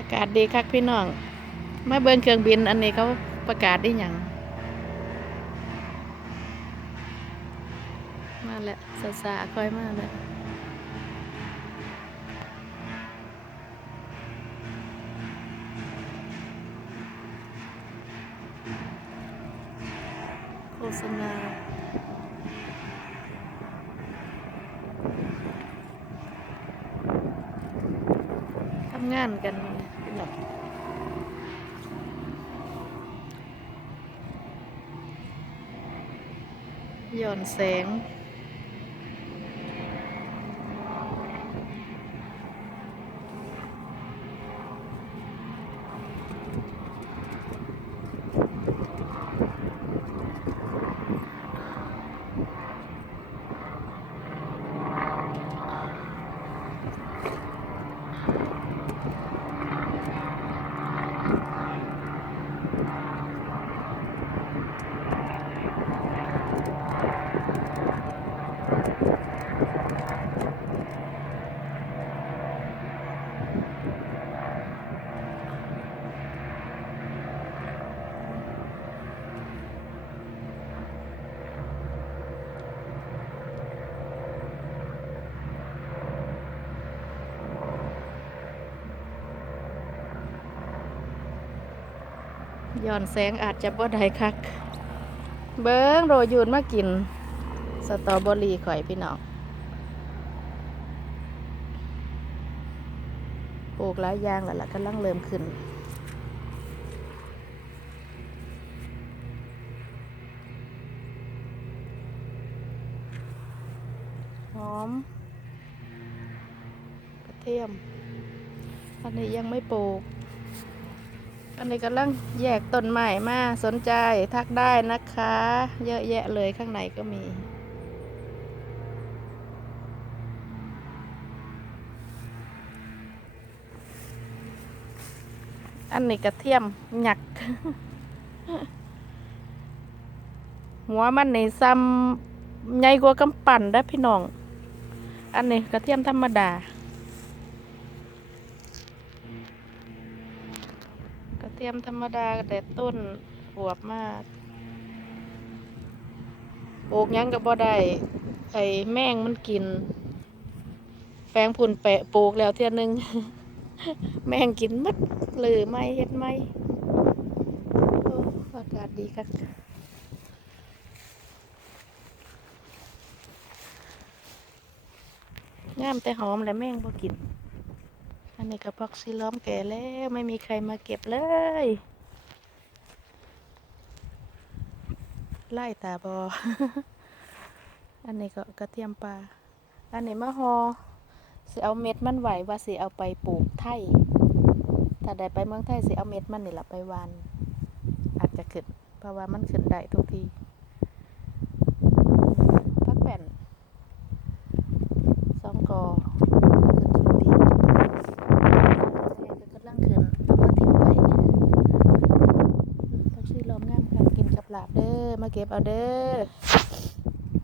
อากาศดีคักพี่น้อง มาเบิ่งเครื่องบินอันนี้เขาประกาศได้ยังมาแล้วสาสาคอยมาแล้วโฆษณาทำงานกันพี่น้องห ย่อนแสง ย้อนแสงอาจจะบ่ได้คัก เบิ้งโรยูนมากิน สตรอเบอรี่ข่อยพี่น้องปลูกหลายอย่างแล้วล่ะกำลังเริ่มขึ้นหอม กระเทียม อันนี้ยังไม่ปลูก อันนี้กำลังแยกต้นไม้มาสนใจทักได้นะคะ เยอะแยะเลยข้างในก็มี อันนี้กระเทียมหยัก หัวมันนี่ซ้ำใหญ่กว่ากำปั่นได้พี่น้อง อันนี้กระเทียมธรรมดา กระเทียมธรรมดาแต่ต้นอวบมากปลูกยังก็บ่ได้ไอ้แมงมันกิน แปลงผุ่นแปะปลูกแล้วเทียหนึง แมงกินมัดหรือไม่เฮ็ดไม่โอ้อากาศดีคักงามแต่หอมและแมงบ่กิน อันนี้กระพอกซีล้อมแก่แล้วไม่มีใครมาเก็บเลย ไล่ตาบอ อันนี้ก็กระเทียมปลา อันนี้มะฮอสิเอาเม็ดมันไหวว่าสิเอาไปปลูกไทยถ้าได้ไปเมืองไทยสิเอาเม็ดมันนี่แหละไปวานอาจจะขึ้นเพราะว่ามันขึ้นได้ทุกทีพักแป่นสองกอขึ้นสุดปี แม่ก็กำลังขึ้นเอามาทิ้งไว้ผักชีล้อมงามค่ะกินกับลาบเด้อ มาเก็บเอาเด้อ